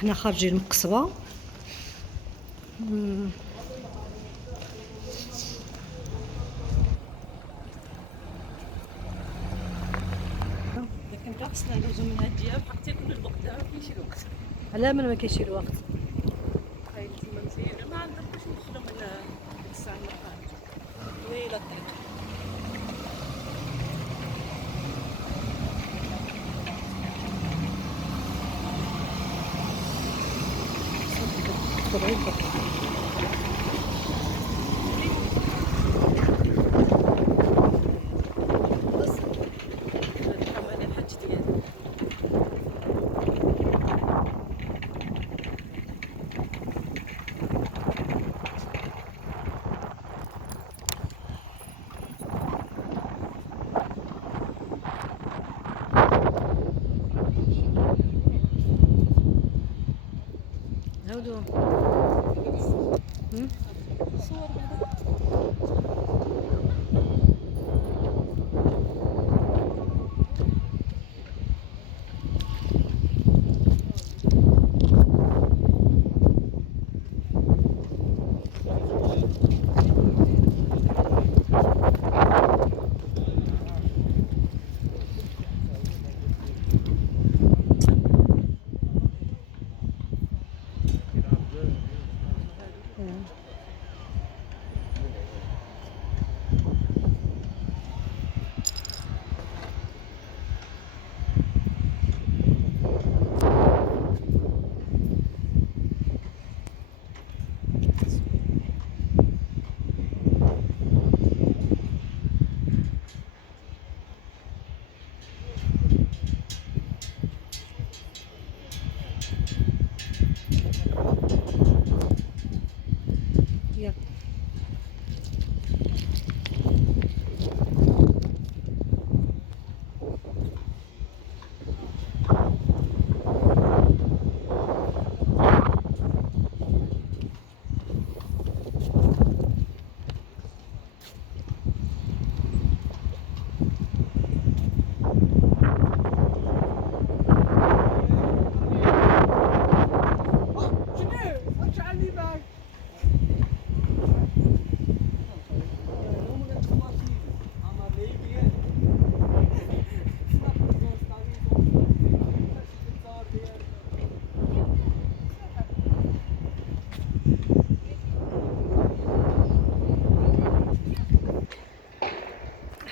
حنا خارجين من القصبه. لكن خصنا ندوزو من هاد الجهه بحق تيكون الوقت ما كاينش الوقت. علاه ما كاينش الوقت؟ هاي تما مزيانه ما عندناش ندخلو من الساعه الأخرى. طويله الطريق. هاودو صور بعدا.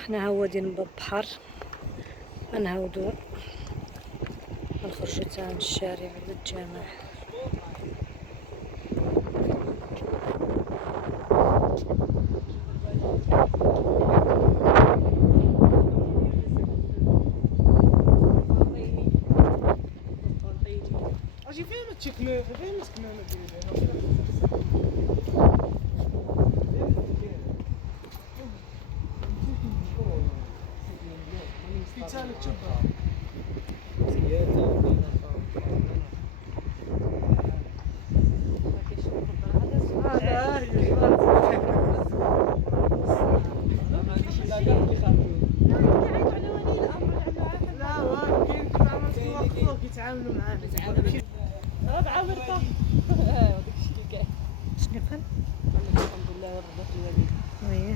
حنا هوادين من البحر، غنهودو الخرجة تاع الشارع للجامع. اجي فين تشكل فين مسكنه في ثالث شبه يتعاملوا معاه رابعه ورطه. داكشي اللي كاين. شنو قال؟ الحمد لله ربي. ويه